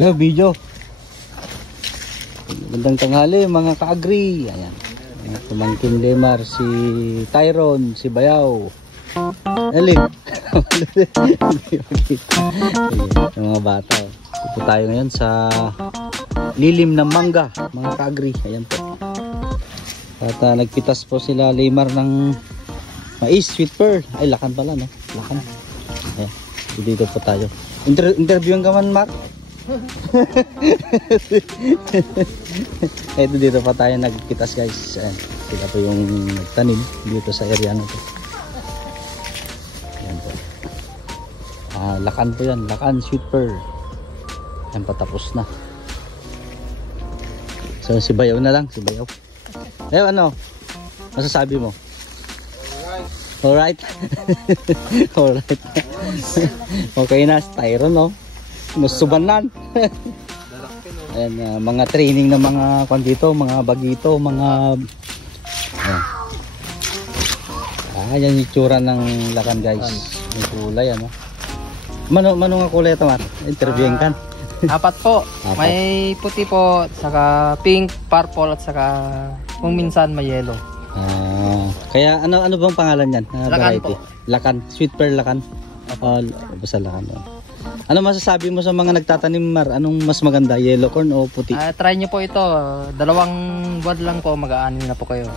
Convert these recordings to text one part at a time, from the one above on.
Video. Magandang tanghali mga ka-agri. Ayan. Pamangkin Lemar, si Tyron, si Bayaw. Alin? Yung mga bata. Ito tayo ngayon sa lilim ng mangga, mga ka-agri. Ayan po. At nagpitas po sila Lemar ng mais, sweet pearl. Ay, lakan pala, no? Lakan. Ayan. Dito po tayo. Interview ka man, Mark? Ito dito pa tayo nagpitas, guys. Ayan. Sila po yung nagtanim dito sa area na to. Ayan po. Lakan po yan. Lakan, sweet pearl. Ayan, patapos na. So si Bayaw na lang. Si Bayaw. Bayaw, ano? Masasabi mo? Alright. Alright. Okay na, Tyron, no? Musubanan. Ayan, mga training ng mga kondito, mga bagito, mga ayan yung itsura ng lakan, guys. May kulay, ano? Mano nga kulay ito, Mar? Interviewin kan? Apat po. Apat. May puti po, saka pink, purple, at saka kung minsan may yellow. Kaya ano bang pangalan yan? Lakan variety? po. Lakan, sweet pearl lakan. Basta lakan. Ano masasabi mo sa mga nagtatanim, Mar? Anong mas maganda, yellow corn o puti? Try nyo po ito. 2 buwan lang po, mag-aanin na po kayo.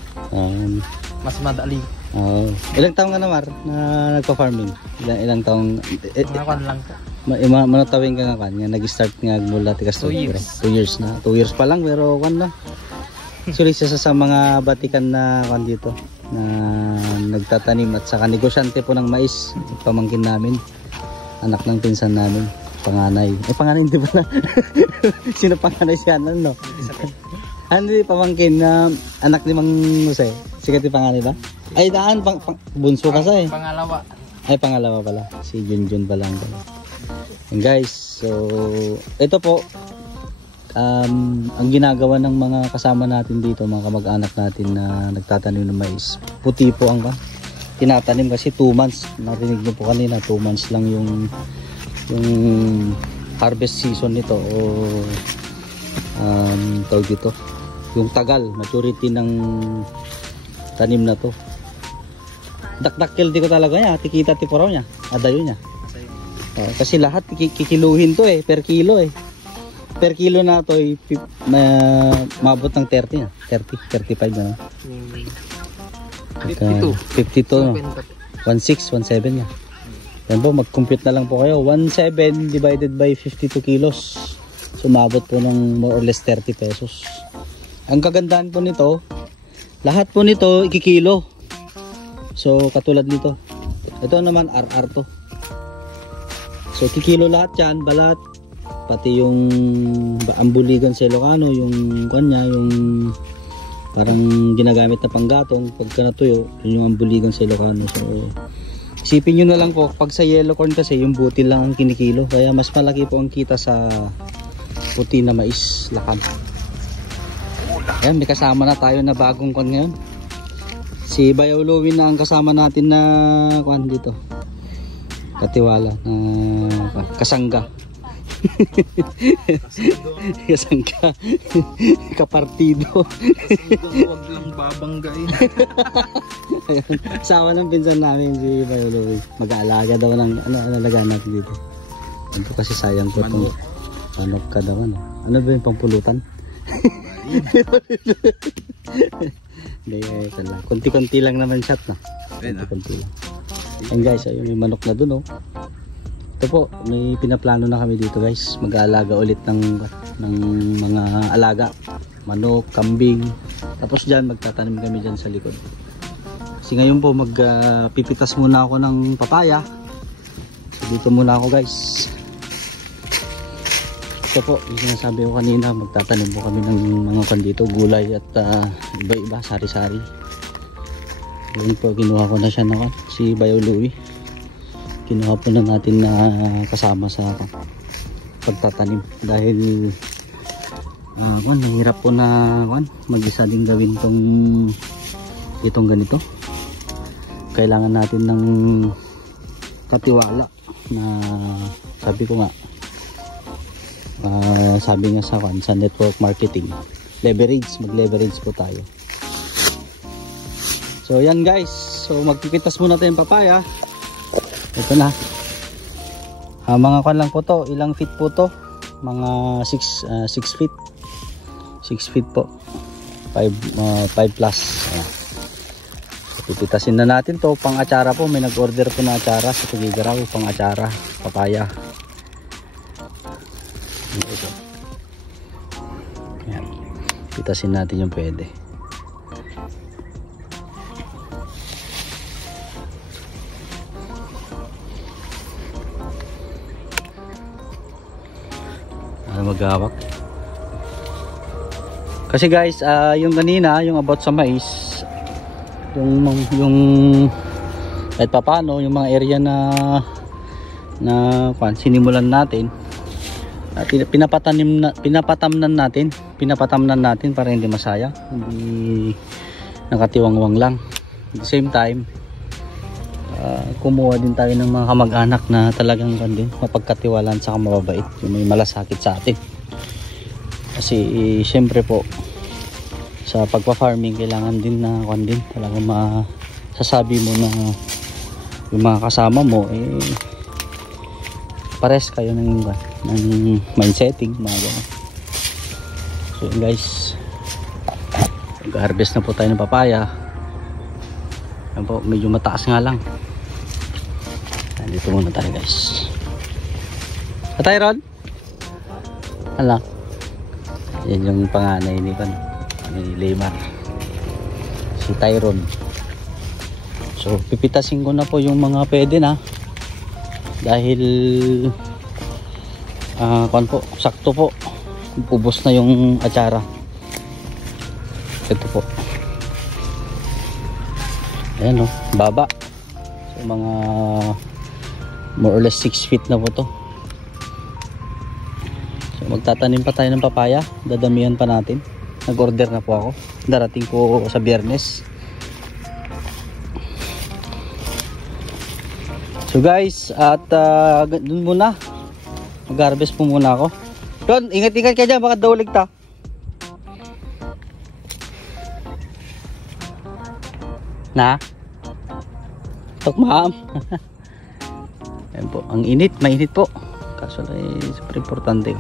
Mas madali. Ilang taong ka na, Mar, na nagpa-farming? Ilang taong? Mga kwan lang po. Manatawin ka nga kanya. Nag-start nga mula tikas 2 years. 2 years na. 2 years pa lang, pero kwan na. Actually, isa sa mga batikan na kwan dito na nagtatanim at saka negosyante po ng mais. Pamangkin namin. Anak ng pinsan namin. Panganay. Panganay hindi pala. Sino panganay siya? Ano, no? Hindi, pamangkin na anak ni Mang Jose. Sikat yung panganay ba? Ay, daan. Bunso ka sa eh. Pangalawa. Ay, pangalawa pala. Si Junjun pa lang. And guys, so ito po ang ginagawa ng mga kasama natin dito, mga kamag-anak natin na nagtatanim ng mais. Puti po ang tinatanim kasi 2 months. Narinig niyo po kanina, 2 months lang yung harvest season nito o tawag dito, yung tagal, maturity ng tanim na to. Dakdakkel di ko talaga niya, tikita tipuraw niya, adayo niya. Kasi lahat kikiluhin to eh, per kilo eh. Per kilo na to ay mabot ng 30 na, 35 na. 52 no. 16, 17 na. Yan po, mag-compute na lang po kayo. 17 divided by 52 kilos. So mabot po ng more or less 30 pesos. Ang kagandahan po nito, lahat po nito ikikilo. So katulad nito. Ito naman RR to. So kikilo lahat yan, balat, pati yung ambuligan sa Ilocano, yung kanya, yung parang ginagamit na panggatong pagka natuyo, yun yung ambuligan sa Ilocano. So isipin nyo na lang po, pag sa yellow corn kasi yung butil lang ang kinikilo, kaya mas malaki po ang kita sa puti na mais, lakan. Ayan, may kasama na tayo na bagong kon ngayon. Si Bayaw Louie na ang kasama natin na kon dito, katiwala na kasangga. Kasangga. Kapartido. Huwag lang babanggain. Sama ng pinsan namin si Bayaw Louie. Mag-aalaga daw ng alaga natin dito. Ito kasi sayang po itong manok ka daw. Ano ba yung pampulutan? Hindi, konti-konti lang naman shot na. Konti-konti lang. And guys, ayun, may manok na dun, oh. Ito po, may pinaplano na kami dito, guys. Mag-aalaga ulit ng mga alaga, manok, kambing. Tapos dyan, magtatanim kami dyan sa likod. Kasi ngayon po, pipitas muna ako ng papaya. So, dito muna ako, guys. Ito po, yung sinasabi ko kanina, magtatanim po kami ng mga kandito, gulay at iba-iba, sari-sari. Yun po, kinuha ko na siya na si Bayaw Louie. Kinuha po na natin na kasama sa pagtatanim. Dahil mahirap po na mag-isa din gawin itong ganito. Kailangan natin ng katiwala na sabi ko nga sabi nga sa network marketing, mag-leverage po tayo. So yan guys, so magpipitas muna tayo ng papaya. Ito na. Mga kan lang po to, ilang feet po to? Mga 6 feet. 6 feet po. 5 plus. Ayan. Pipitasin na natin to, pang atsara po. May nag-order po na atsara sa Tugigaraw, pang atsara, papaya. Ito. Ayan. Pitasin natin yung pwede. Magawak kasi guys, yung kanina, yung about sa mais, yung kahit papano yung mga area na sinimulan natin, pinapatamnan natin para hindi masayang, hindi nakatiwangwang lang. At the same time, kumuha din tayo ng mga kamag-anak na talagang mapagkatiwalaan sa mababait, yung may malasakit sa atin. Kasi syempre po sa pagpa-farming kailangan din na talagang masasabi mo na yung mga kasama mo pares kayo ng mindsetting, mga ganun. So guys, mag-harvest na po tayo ng papaya. Yan po, medyo mataas nga lang. Dito muna tayo guys. Tyron? Hala. Yan yung panganay ni Leymar. Si Tyron. So pipitasin ko na po yung mga pwede na. Dahil po, sakto po. Ubos na yung atsara. Ito po. Ayan o, baba. So mga more or less 6 feet na po to. So magtatanim pa tayo ng papaya, dadamihan pa natin. Nag-order na po ako, darating po sa Biyernes. So guys, at dun muna, mag-harvest po muna ako. Don, ingat-ingat ka dyan, baka daulig ta. Na? Tok ma'am. Ayan po, ang init, mainit po. Kaso super importante.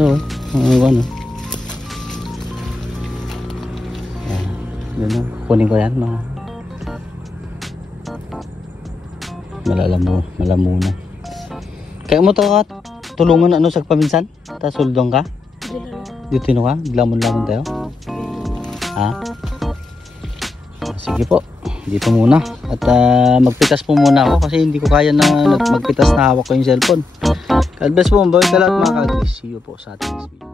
So, ano? Ayan, kunin ko yan, malamunan. Kaya mo to ka, tulungan sa paminsan? Tapos suldong ka? Dito ka? Lamon-lamon tayo? Ha? Sige po, dito muna. At magpitas po muna ako kasi hindi ko kaya na magpitas na hawak ko yung cellphone. God bless po, mabawit ka lahat mga kagris. See you po sa ating video.